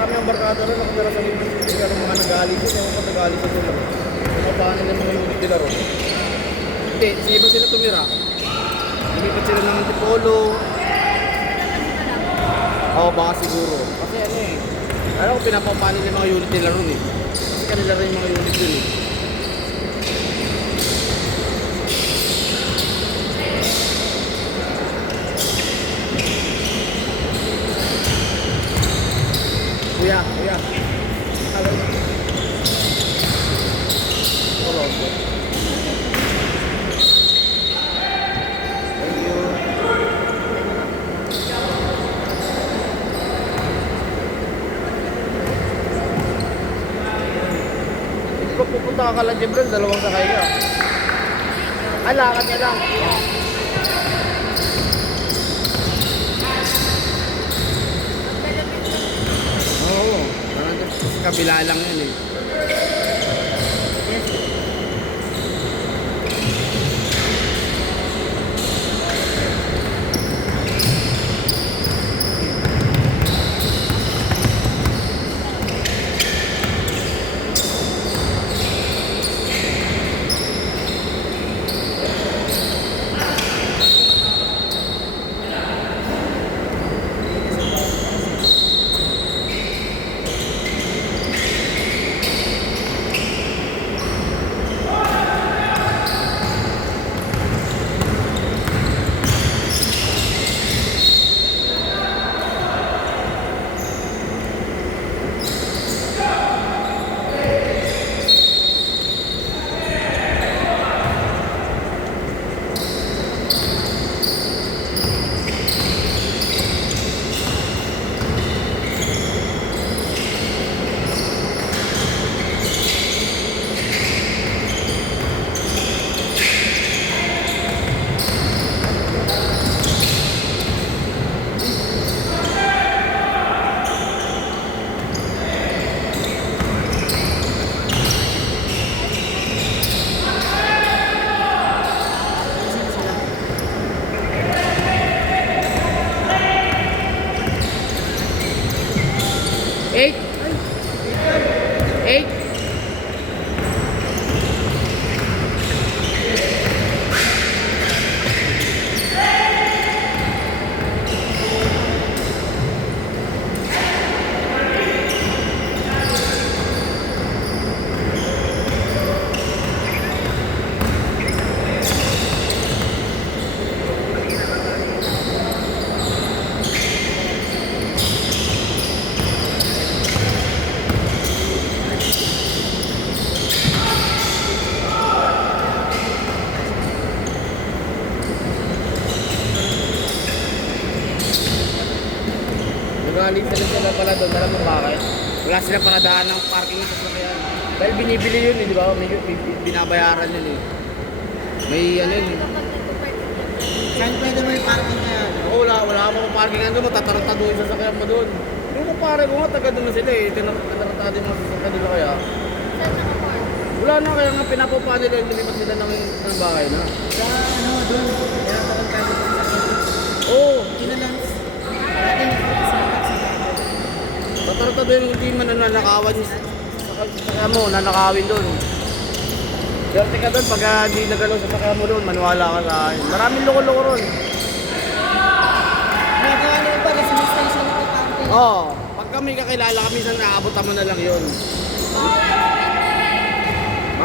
marami ang barkada rin nakatira sa Libre City. Pero mga nag-aalis yun, ewan ko nag-aalis yun sila. Paano ng mga unit nila ron? Hindi, sa iba sila tumira. Lumipat sila ng Antipolo. Oo, baka siguro. Kasi ano eh, alam ko pinapapanin yung mga unit nila ron eh. Kasi kanila rin yung mga unit dun eh. Kuya. Hello. Hello. Thank you. Pag pupunta ka kala Jebrel, dalawang sakay ka. Ay, lakad na lang. Oo. Kabila lang yun eh. Eight. Nagaling sila pala doon, alam mo bakit? Wala sila paradaan ng parking sa sasakyan. Dahil binibili yun eh, di ba? May binabayaran yun eh. May ano yun eh. Saan pwede mo yung parking na yan? Oo, wala ka mga parking doon, matatarantado yung sasakyan mo doon. Yung mga pare ko nga, taga doon na sila eh. Tinatarantado yung mga sasakyan nila kaya. Saan nakapark? Wala na, kaya nga pinapapa nila yung lilipat nila ng bahay na. Sa ano, doon. Kaya kapag tayo sa Oo, kinalang natin sa tatarantado yung hindi man nanakawan yung sasakyan mo, nanakawin doon. Diyarte ka doon, pag hindi nagalaw sa sasakyan mo doon, maniwala ka sa akin. Maraming loko-loko ron. nagawa na iba kasi may station na parking. Oo, pag kami kakilala kami, minsan naabutan mo na lang yun.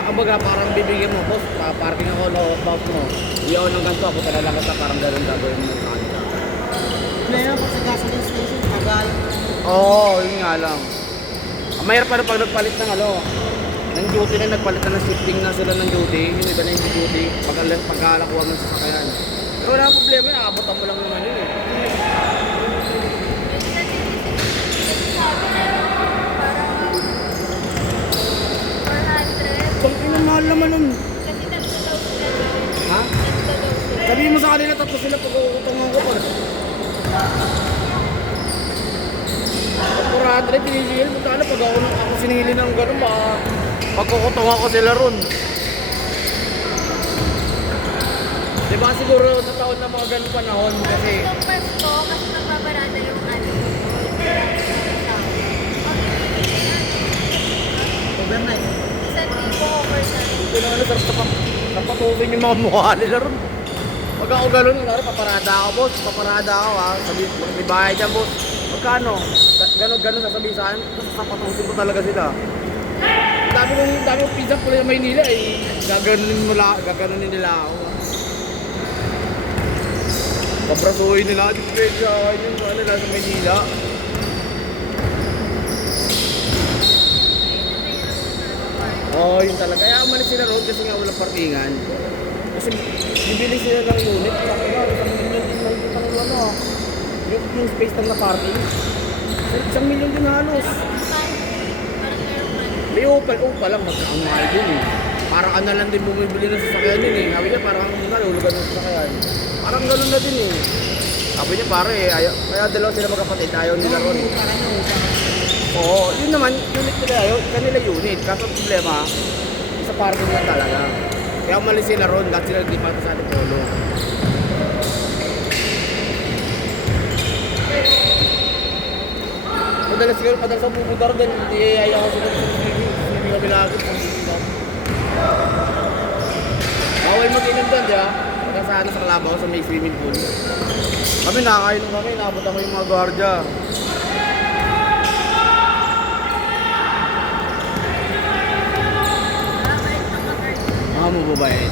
Kumbaga parang bibigyan mo, boss, parking ako, no, boss mo. Iyaw ng ganito, ako na lang kita, parang gano'n gagawin mo sa kanila. Meron po sa gasoline station, tagal. Oo, yun nga lang. Ang mahirap pa na pag nagpalit ng ano, ng duty na nagpalit na ng shifting na sila ng duty, yung iba na yung duty, pagkalakuha mo sa sakayan. Pero wala problema, nakabutan mo lang naman yun eh. Bang inamahal naman nun. Kasi tatlo daw sila. Ha? Tatlo daw sila. Sabihin mo sa kanila, tatlo sila pag-uutangan ko pa. 400, pinisigil mo sana pag ako sinili ng gano'n, baka pagkukutungan ko sila ron. Diba siguro sa taon na mga gano'ng panahon kasi Itong Pasko, kasi magbabarada yung ano. papatusin yung mga mukha nila ron. Pag ako gano'n, paparada ako, boss. Paparada ako, ha. Sabi, may bahay dyan, boss. Magkano? Gano'n sasabihin sa akin. Papatusin ko talaga sila. Dami kong pizza pula sa Maynila, eh. Gaganunin nila ako. Pabrasuhin nila. Di pwede sa akin yun. Ano nila sa Maynila. Oo, yun talaga. Kaya umalis sila roon kasi nga walang parkingan. Kasi bibili sila ng unit. Kaya isang milyon din mahigit ang ano. Yung space lang na parking. Isang milyon din halos. May upal lang. Magkakamahal din eh. Parang ka na lang din bumibili ng sasakyan din eh. Sabi niya parang nalulugan ng sasakyan. Parang ganun na din eh. Sabi niya pare eh. Kaya dalawa sila magkapatid. Ayaw nila roon eh. Oo, yun naman, unit nila yun, kanila unit. Kaso problema, sa parking lang talaga. Kaya umalis sila ron, dahil sila di pa sa ating polo. Madalas sa pupunta ron, hindi ayaw ko sila sa swimming. Swimming kami lagi. Bawal mag-inom doon, di ba? Pagka sa ano, sa Kalabaw, sa may swimming pool. Kami nakakainom kami, naabot ako yung mga gwardiya. Mababait.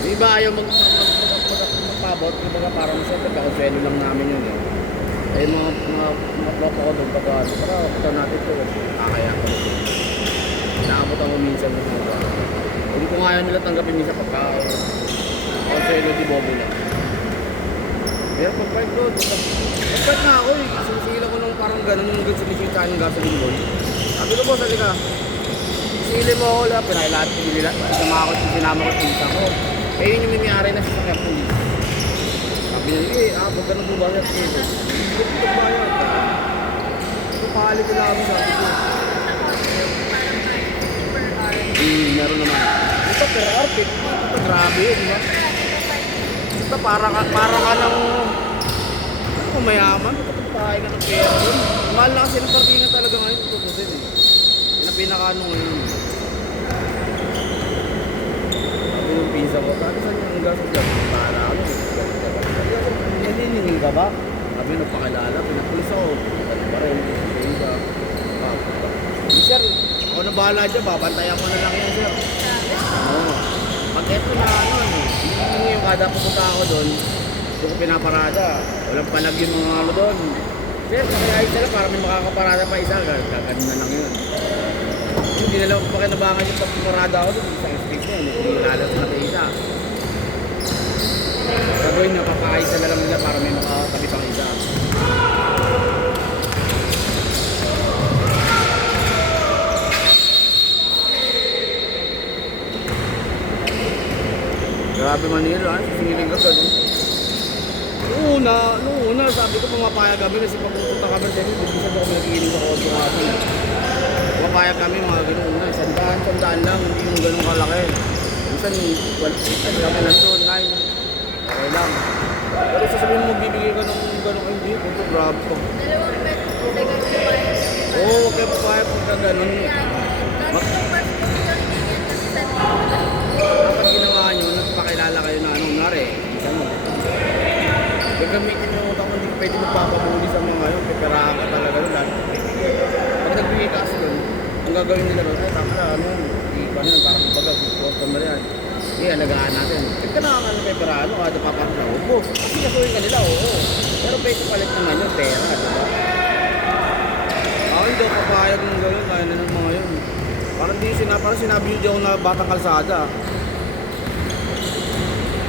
Yung iba ayaw magpabot, yung mga parang siyempre kakonselo lang namin yun eh. Eh mga tropa ko doon pagka, para punta natin ito, kakaya ko. Naabot ako minsan ng mga. Hindi ko nga nila tanggapin minsan pagka konselo di Bobo lang. Pero pag-park doon, pag-park nga ako eh, sinisila ko nung parang gano'n yung sinisita yung gasoline doon. Sabi ko po, sali ka. Sili mo ako lang, pinailahat ko nila. Sinama ko sa ko. Eh yun yung may-ari na sa sakya police. Sabi niya, pag ganun po ba siya? Ito ba yan? Pahali ko lang sabi ko. Meron naman. Ito per hour, ito grabe yun, di ba? Ito para ka ng mayaman, patagtahay ka ng pera yun. Mahal na kasi ng parkingan talaga ngayon. Ito kasi eh. Na pinakano ngayon. Sabi yung pizza ko, sabi saan yung gastos dyan? Para ano? Naniningin ka ba? Sabi nagpakilala, pinapulis ako. Sabi pa rin, pizza. Sir, ako na bahala dyan, babantayan ko na lang yan, sir. Oo. Pag eto na ano, yung kada pupunta ako doon, doon ko pinaparada. Walang palag yung mga ano doon. Sir, kaya isa lang para may makakaparada pa isa, gagano na lang yun. Hindi na lang pakinabangan yung pagpaparada ako doon, isang space na yun, hindi lalas na isa. Gagawin na, papaisa na lang nila para may makatabi pang isa. Grabe Manila, siniling ka gano'n. Noong una, sabi ko pumapayag kami kasi pagpupunta kami sa inyo, hindi siya kami nagigiling sa auto natin. Pumapayag kami mga gano'n una, sandaan lang, hindi yung gano'ng kalaki. Minsan, kami nandun, 9, okay lang. Pero sasabihin mo, bibigay ka ng gano'ng hindi, ito grabe ko. Oo, kaya papayag pagka gano'n. Dapat ginawa nyo, nagpakilala kayo na anong nari. Gagamitin yung utak mo, hindi pwede magpapabuli sa mga yun, peperahan ka talaga nun. Pag nagbigay ka kasi yun, ang gagawin nila nun, ay tama na, ano yun, ipan yun, parang ibaga, customer yan. Kaya alagaan natin. Pagka nakakano peperahan mo, kada papasok na, upo, kasi kasuhin ka nila, oo. Pero pwede palit naman yun, pera, diba? Ako hindi ako papayag ng gano'n, kaya na ng mga yun. Parang sinabi yun di ako na batang kalsada.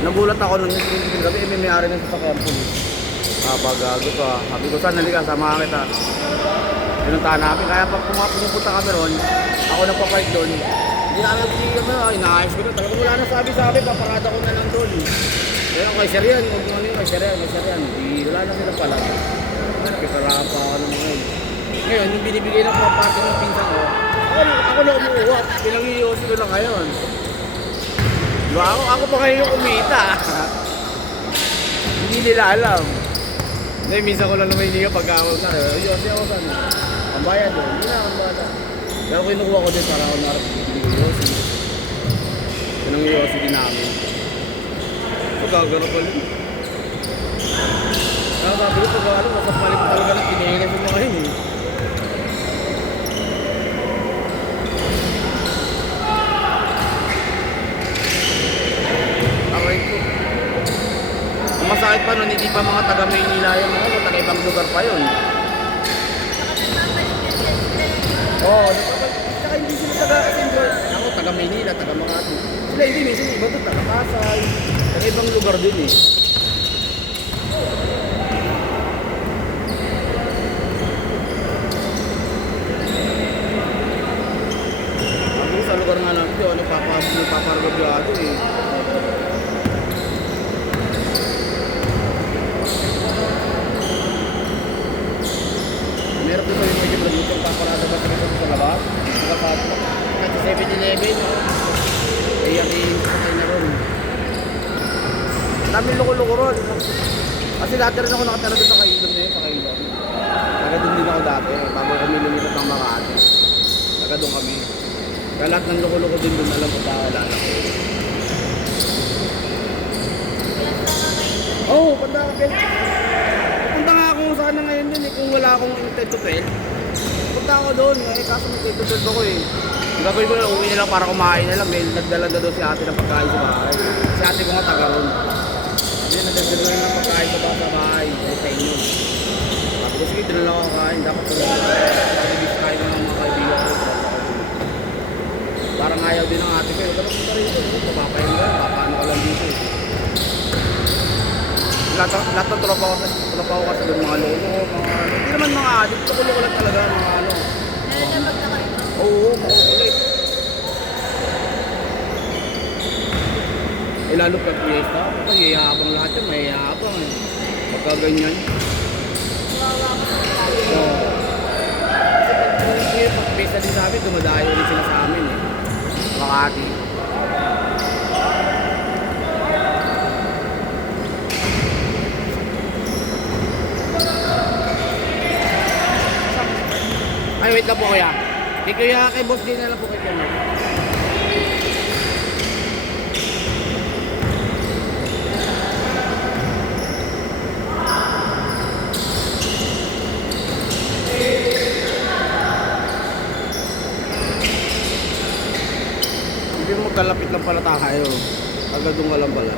Nagulat ako nung nagsisigil kami, may may-ari na sa sakyan police. Gago ka. Sabi ko, saan halika, samahan kita. Pinuntahan namin, kaya pag pumupunta kami ron, ako nagpapark doon. Hindi na nagsigil kami, inaayos ko na. Talagang wala na sabi-sabi, paparada ko na lang doon. Kaya kay sir yan, huwag mo ano yun, kay sir yan. Wala na sila pala. Kiparahan pa ako ng mga yun. Ngayon, yung binibigay na mga party ng pinsan ko, ako na umuuwa, pinang-iossi ko lang ngayon. Diba? Ako pa kayo yung kumita. Hindi nila alam. Hindi, minsan ko lang naman hindi ka pagkakot na. Yossi ako sana. Ang bayad doon. Hindi na, ang bayad. Pero kinukuha ko din para ako narap. Hindi ko Yossi. Yun ang curiosity namin. So, gagano pala. Kaya sabi ko, pag ano, nasa palit talaga ng tinigil sa mga yun eh. Aray ko. Ang masakit pa nun, hindi pa mga taga Maynila yung mga taga ibang lugar pa yun. Oo, saka hindi sila taga-enjoy. Ako, taga Maynila, taga Makati. Sila hindi, minsan iba doon, taga Pasay. Taga ibang lugar din eh. Ako sa lugar nga namin doon, nagpaparagabyado eh. Meron dito yung medyo production paparada ba sa labas? Nakapasok. Kahit sa 7-Eleven. Ay, yung sakay na ron. Daming loko-loko ron. Kasi dati rin ako nakatara doon sa Kailong na yun, sa Kailong. Taga doon din ako dati, bago kami lumipat ng Makati. Taga doon kami. Kaya lahat ng loko-loko din doon, alam ko tawala na. Oo, panda ka, Ben. Punta nga ako sana ngayon din eh, kung wala akong 10 to 12. Punta ako doon, eh, kaso may 10 to 12 ako eh. Ang gagawin ko na, uwi na lang para kumain na lang dahil nagdala na doon si ate ng pagkain sa bahay. Si ate ko nga taga ron. Hindi, nagdala na ng pagkain sa bahay, sa inyo. Sabi ko, sige, doon lang ako kain. Dapat ko lang pag-ibig kain ng mga kaibigan ko. Parang ayaw din ng ate ko. Huwag ka na punta rito. Papapayin ka, papaano ka lang dito eh. Lahat ng tropa ko kasi doon, mga lolo, mga ano. Hindi naman mga adik, tukulo ko lang talaga, mga ano. Nalalabag na kayo. Oo, makukulit. Eh lalo pag fiesta, kapag yayabang lahat yun, mayayabang eh. Pagka ganyan. Wawa ko sa tayo. Oo. Kasi pag fiesta din sa amin, dumadayo rin sila sa amin eh. Makati. Ay, wait lang po kuya. Kay kuya, kay boss din na lang po kay kuya. Hindi mo magkalapit lang pala tayo. Agad doon ka lang pala.